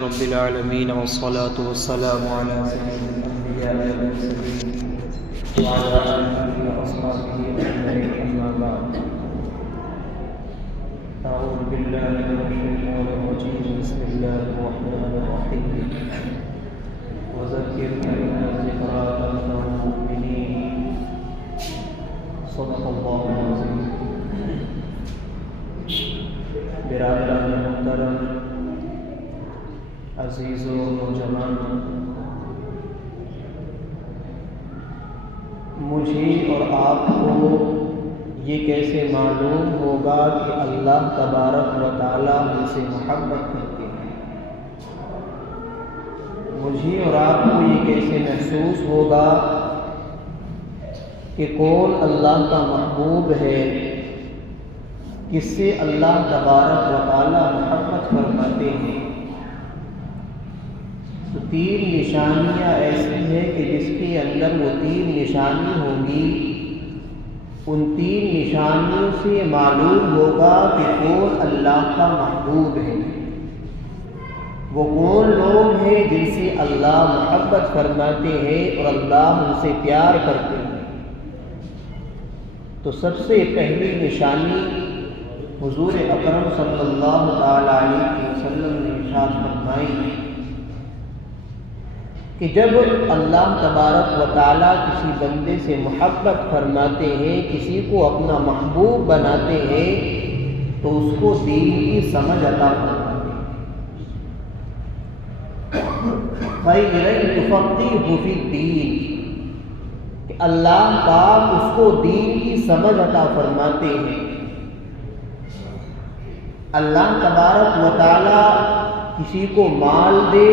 رب العالمين والصلاة والسلام على سيد الأنبياء والمرسلين وعلى آله وأصحابه أجمعين أما بعد أعوذ بالله من الشيطان الرجيم بسم الله الرحمن الرحيم وذكر فإن الذكرى تنفع المؤمنين صدق الله العظيم. برادران محترم، عزیز و نوجوان، مجھے اور آپ کو یہ کیسے معلوم ہوگا کہ اللہ تبارک و تعالی ہم سے محبت کرتے ہیں؟ مجھے اور آپ کو یہ کیسے محسوس ہوگا کہ کون اللہ کا محبوب ہے، کس سے اللہ تبارک و تعالی محبت فرماتے ہیں؟ تو تین نشانیاں ایسی ہیں کہ جس کے اندر وہ تین نشانی ہوگی، ان تین نشانیوں سے معلوم ہوگا کہ کون اللہ کا محبوب ہے، وہ کون لوگ ہیں جن سے اللہ محبت فرماتے ہیں اور اللہ ان سے پیار کرتے ہیں۔ تو سب سے پہلی نشانی حضور اکرم صلی اللہ علیہ وسلم نے ارشاد فرمائی کہ جب اللہ تبارک و تعالیٰ کسی بندے سے محبت فرماتے ہیں، کسی کو اپنا محبوب بناتے ہیں، تو اس کو دین کی سمجھ عطا فرماتے ہیں۔ خَيْرًا يُفَقِّهُ فِي الدِّينِ، کہ اللہ پاک اس کو دین کی سمجھ عطا فرماتے ہیں۔ اللہ تبارک و تعالیٰ کسی کو مال دے،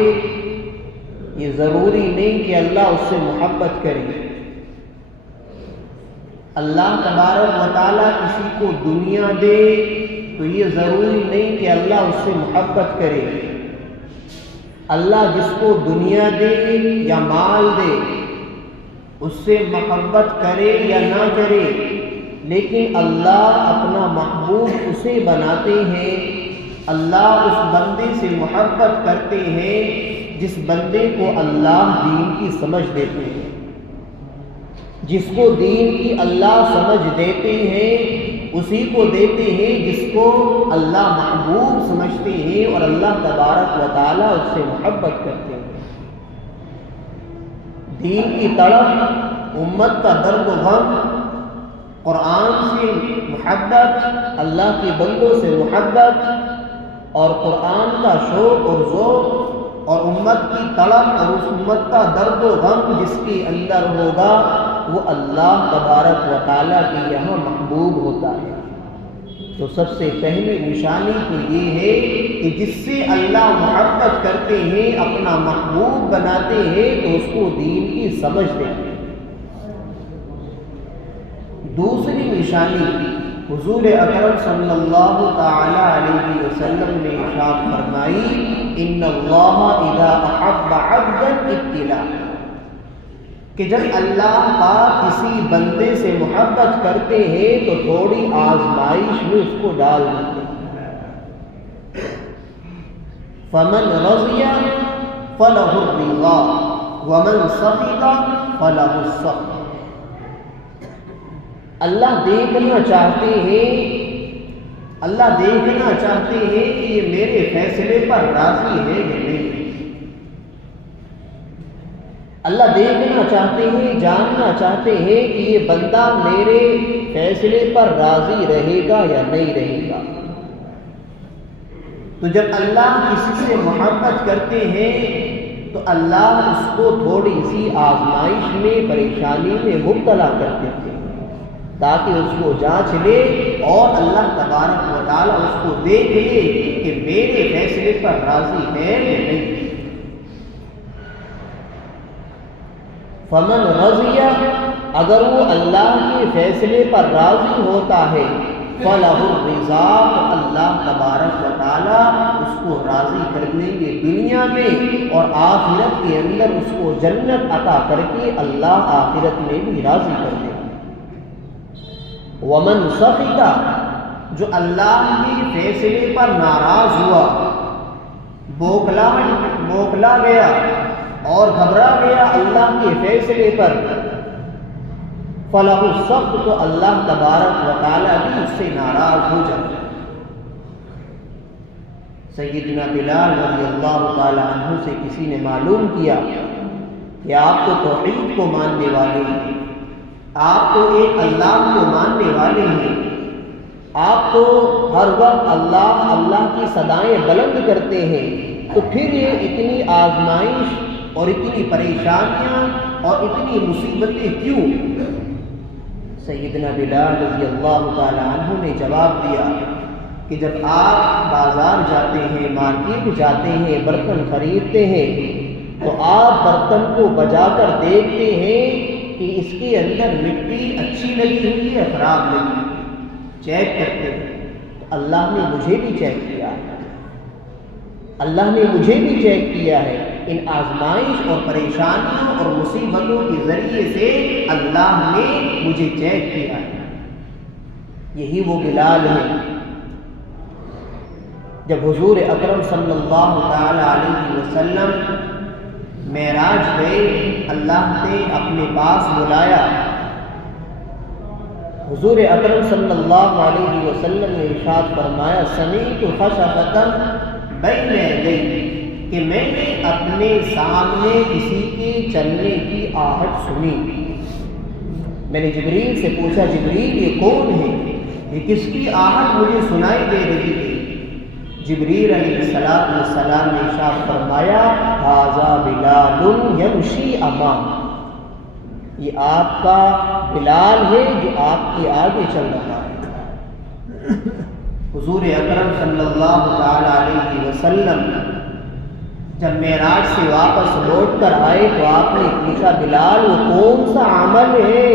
یہ ضروری نہیں کہ اللہ اس سے محبت کرے۔ اللہ تبارک و تعالیٰ کسی کو دنیا دے تو یہ ضروری نہیں کہ اللہ اس سے محبت کرے۔ اللہ جس کو دنیا دے یا مال دے اس سے محبت کرے یا نہ کرے، لیکن اللہ اپنا محبوب اسے بناتے ہیں۔ اللہ اس بندے سے محبت کرتے ہیں جس بندے کو اللہ دین کی سمجھ دیتے ہیں، جس کو دین کی اللہ سمجھ دیتے ہیں اسی کو دیتے ہیں جس کو اللہ محبوب سمجھتے ہیں اور اللہ تبارک و تعالیٰ اس سے محبت کرتے ہیں۔ دین کی طرف، امت کا درد و غم، قرآن سے محبت، اللہ کے بندوں سے محبت اور قرآن کا شوق اور ذوق اور امت کی طلب اور اس امت کا درد و غم جس کے اندر ہوگا وہ اللہ تبارک و تعالیٰ کے یہاں محبوب ہوتا ہے۔ تو سب سے پہلی نشانی تو یہ ہے کہ جس سے اللہ محبت کرتے ہیں، اپنا محبوب بناتے ہیں، تو اس کو دین کی سمجھ دیتے ہیں۔ دوسری نشانی حضور اکرم صلی اللہ تعالی علیہ وسلم نے ارشاد فرمائی، ان اللہ اذا احب عبدا ابتلا، کہ جب اللہ پاک کسی بندے سے محبت کرتے ہیں تو تھوڑی آزمائش میں اس کو ڈال دیتے ہیں۔ فمن رضی فلہ الرضا ومن سخط فلہ السخط۔ اللہ دیکھنا چاہتے ہیں کہ یہ میرے فیصلے پر راضی ہے یا نہیں۔ اللہ دیکھنا چاہتے ہیں، جاننا چاہتے ہیں کہ یہ بندہ میرے فیصلے پر راضی رہے گا یا نہیں رہے گا۔ تو جب اللہ کسی سے محبت کرتے ہیں تو اللہ اس کو تھوڑی سی آزمائش میں، پریشانی میں مبتلا کر دیتے ہیں تاکہ اس کو جانچ لے اور اللہ تبارک و تعالیٰ اس کو دیکھ لے کہ میرے فیصلے پر راضی ہے یا نہیں۔ فمن رضی، اگر وہ اللہ کے فیصلے پر راضی ہوتا ہے، فلہ الرضا، تو اللہ تبارک و تعالیٰ اس کو راضی کر دیں گے دنیا میں، اور آخرت کے اندر اس کو جنت عطا کر کے اللہ آخرت میں بھی راضی کر دیں گے۔ ومن سخط، جو اللہ کے فیصلے پر ناراض ہوا، بوکلا گیا اور گھبرا گیا اللہ کے فیصلے پر، فَلَهُ السَّخْطُ، تو اللہ تبارک و تعالیٰ بھی اس سے ناراض ہو جاتا ہے۔ سیدنا بلال رضی اللہ تعالیٰ عنہ سے کسی نے معلوم کیا کہ آپ تو توحید کو ماننے والے ہیں، آپ تو ایک اللہ کو ماننے والے ہیں، آپ تو ہر وقت اللہ اللہ کی صدائیں بلند کرتے ہیں، تو پھر یہ اتنی آزمائش اور اتنی پریشانیاں اور اتنی مصیبتیں کیوں؟ سیدنا بلال رضی اللہ تعالیٰ عنہ نے جواب دیا کہ جب آپ بازار جاتے ہیں، مارکیٹ جاتے ہیں، برتن خریدتے ہیں، تو آپ برتن کو بجا کر دیکھتے ہیں کہ اس کے اندر مٹی اچھی لگی ہوئی ہے، خراب لگی ہوئی ہے، چیک کرتے ہیں۔ تو اللہ نے مجھے بھی چیک کیا ہے، اللہ نے مجھے بھی چیک کیا ہے۔ ان آزمائش اور پریشانیوں اور مصیبتوں کے ذریعے سے اللہ نے مجھے چیک کیا ہے۔ یہی وہ بلال ہے جب حضور اکرم صلی اللہ تعالی علیہ وسلم معراج گئے، اللہ نے اپنے پاس بلایا، حضور اکرم صلی اللہ علیہ وسلم نے ارشاد فرمایا، سمیعت خشفۃ بین یدی، کہ میں نے اپنے سامنے کسی کے چلنے کی آہٹ سنی۔ میں نے جبریل سے پوچھا، جبریل یہ کون ہے، یہ کس کی آہٹ مجھے سنائی دے رہی ہے؟ جبریل علیہ السلام نے ارشاد فرمایا، ھذا بلال یمشی امام، یہ آپ کا بلال ہے جو آپ کے آگے چل رہا ہے۔ حضور اکرم صلی اللہ تعالی علیہ وسلم جب معراج سے واپس لوٹ کر آئے تو آپ نے پوچھا، بلال وہ کون سا عمل ہے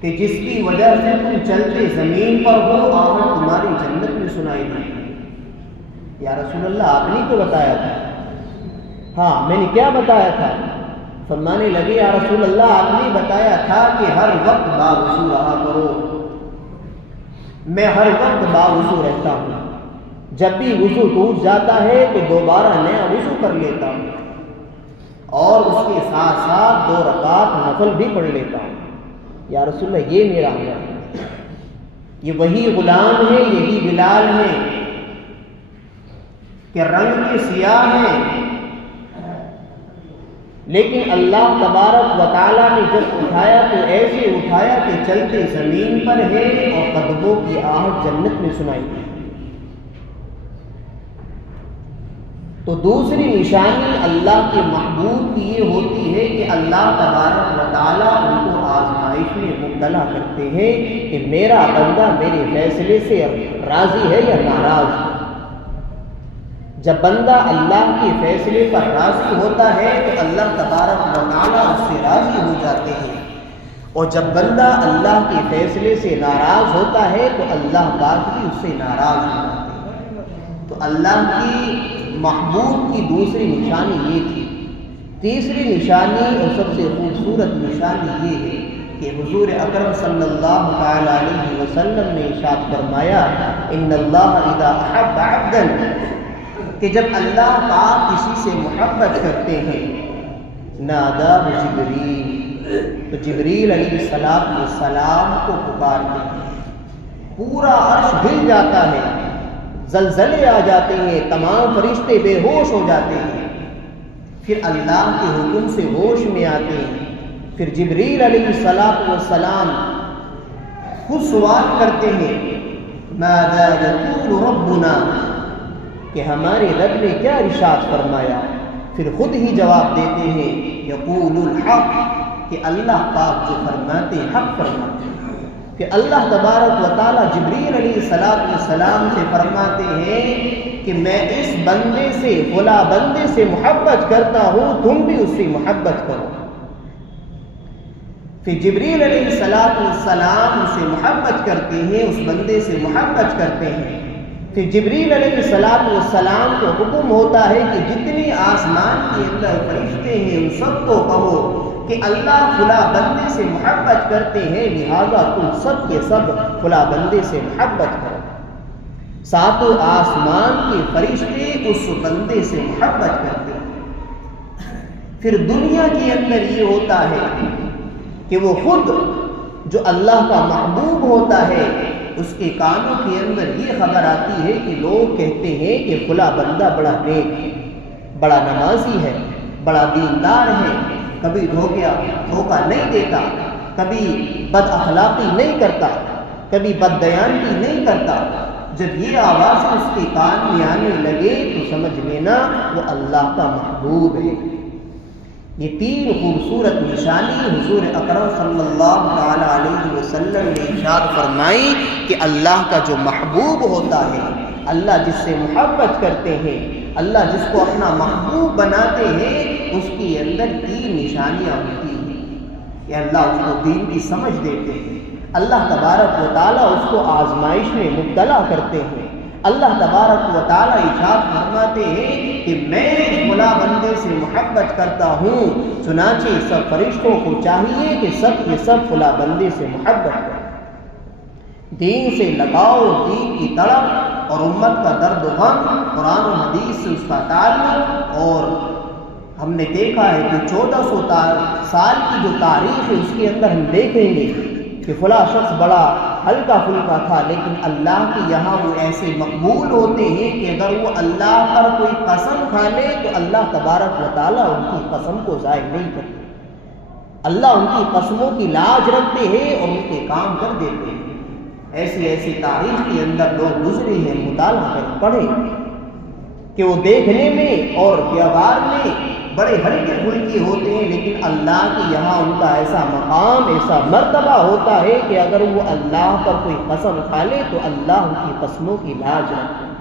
کہ جس کی وجہ سے تم چلتے زمین پر ہو آہٹ تمہاری جنت میں سنائی دی؟ یا رسول اللہ آپ نے تو بتایا تھا۔ ہاں میں نے کیا بتایا تھا؟ فرمانے لگے، یا رسول اللہ آپ نے بتایا تھا کہ ہر وقت باوضو رہا کرو۔ میں ہر وقت باوضو رہتا ہوں، جب بھی وضو ٹوٹ جاتا ہے تو دوبارہ نیا وضو کر لیتا ہوں، اور اس کے ساتھ ساتھ 2 رکعت نفل بھی پڑھ لیتا ہوں۔ یا رسول اللہ یہ میرا عمل ہے، یہ وہی غلام ہے، یہی بلال ہے کہ رنگ کے سیاہ ہیں، لیکن اللہ تبارک و تعالیٰ نے جب اٹھایا تو ایسے اٹھایا کہ چلتے زمین پر ہے اور قدموں کی آہٹ جنت میں سنائی دی۔ تو دوسری نشانی اللہ کے محبوب کی یہ ہوتی ہے کہ اللہ تبارک و تعالیٰ ان کو آزمائش میں مبتلا کرتے ہیں کہ میرا بندہ میرے فیصلے سے راضی ہے یا ناراض ہے۔ جب بندہ اللہ کے فیصلے پر راضی ہوتا ہے تو اللہ تبارک و تعالیٰ اس سے راضی ہو جاتے ہیں، اور جب بندہ اللہ کے فیصلے سے ناراض ہوتا ہے تو اللہ پاک بھی اس سے ناراض ہو جاتے ہیں۔ تو اللہ کی محبوب کی دوسری نشانی یہ تھی۔ تیسری نشانی اور سب سے خوبصورت نشانی یہ ہے کہ حضور اکرم صلی اللہ تعالی علیہ وسلم نے ارشاد فرمایا، ان اللہ اذا احب عبدا، کہ جب اللہ پاک کسی سے محبت کرتے ہیں، ناداہ جبریل، تو جبریل علیہ السلام کو پکارتے ہیں، پورا عرش ہل جاتا ہے، زلزلے آ جاتے ہیں، تمام فرشتے بے ہوش ہو جاتے ہیں، پھر اللہ کے حکم سے ہوش میں آتے ہیں، پھر جبریل علیہ السلام خود سوال کرتے ہیں، ماذا یقول ربنا، کہ ہمارے رب نے کیا ارشاد فرمایا؟ پھر خود ہی جواب دیتے ہیں، یقول الحق، کہ اللہ پاک جو فرماتے حق فرماتے ہیں۔ کہ اللہ تبارک و تعالیٰ جبریل علیہ السلام سے فرماتے ہیں کہ میں اس بندے سے، فلاں بندے سے محبت کرتا ہوں، تم بھی اس سے محبت کرو۔ پھر جبریل علیہ السلام سے محبت کرتے ہیں، اس بندے سے محبت کرتے ہیں۔ پھر جبریل علیہ السلام کو حکم ہوتا ہے کہ جتنی آسمان کے اندر فرشتے ہیں ان سب کو کہو کہ اللہ فلاں بندے سے محبت کرتے ہیں، لہذا تم سب کے سب فلاں بندے سے محبت کرو۔ ساتوں آسمان کے فرشتے اس بندے سے محبت کرتے ہیں۔ پھر دنیا کے اندر یہ ہوتا ہے کہ وہ خود جو اللہ کا محبوب ہوتا ہے اس کے کانوں کے اندر یہ خبر آتی ہے کہ لوگ کہتے ہیں کہ فلاں بندہ بڑا نیک ہے، بڑا نمازی ہے، بڑا دیندار ہے، کبھی دھوکہ نہیں دیتا، کبھی بد اخلاقی نہیں کرتا، کبھی بد دیانتی نہیں کرتا۔ جب یہ آواز اس کے کان میں آنے لگے تو سمجھ لینا وہ اللہ کا محبوب ہے۔ یہ تین خوبصورت نشانی حضور اکرم صلی اللہ تعالی علیہ وسلم نے ارشاد فرمائی کہ اللہ کا جو محبوب ہوتا ہے، اللہ جس سے محبت کرتے ہیں، اللہ جس کو اپنا محبوب بناتے ہیں، اس کے اندر تین نشانیاں ہوتی ہیں کہ اللہ اس کو دین کی سمجھ دیتے ہیں، اللہ تبارک و تعالیٰ اس کو آزمائش میں مبتلا کرتے ہیں، اللہ تبارک و تعالیٰ ارشاد فرماتے ہیں کہ میں فلاں بندے سے محبت کرتا ہوں، چنانچہ سب فرشتوں کو چاہیے کہ سب کے سب فلاں بندے سے محبت کریں۔ دین سے لگاؤ، دین کی تڑپ اور امت کا درد و غم، قرآن و حدیث سے اس کا تعلق، اور ہم نے دیکھا ہے کہ 1400 سال کی جو تاریخ ہے اس کے اندر ہم دیکھیں گے کہ فلاں شخص بڑا ہلکا پھلکا تھا، لیکن اللہ کے یہاں وہ ایسے مقبول ہوتے ہیں کہ اگر وہ اللہ پر کوئی قسم کھا لے تو اللہ تبارک و تعالیٰ ان کی قسم کو ضائع نہیں کرتے، اللہ ان کی قسموں کی لاج رکھتے ہیں اور ان کے کام کر دیتے ہیں۔ ایسی تاریخ کے اندر لوگ گزرے ہیں، مطالعہ کر پڑھیں کہ وہ دیکھنے میں اور ویوہار میں بڑے ہلکے پھلکے ہوتے ہیں، لیکن اللہ کے یہاں ان کا ایسا مقام، ایسا مرتبہ ہوتا ہے کہ اگر وہ اللہ پر کوئی قسم کھا لے تو اللہ ان کی قسموں کی لاج رکھتے ہیں۔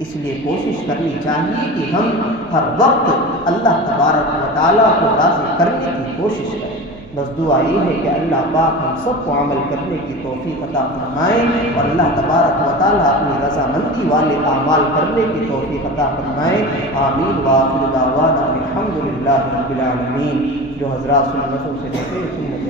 اس لیے کوشش کرنی چاہیے کہ ہم ہر وقت اللہ تبارک و تعالیٰ کو راضی کرنے کی کوشش کریں۔ بس دعا یہ ہے کہ اللہ پاک ہم سب کو عمل کرنے کی توفیق عطا فرمائے اور اللہ تبارک و تعالیٰ اپنی رضامندی والے اعمال کرنے کی توفیق عطا فرمائے۔ آمین وآخر دعوانا الحمدللہ رب العالمین۔ جو حضرات سنتوں سے دیکھے سنت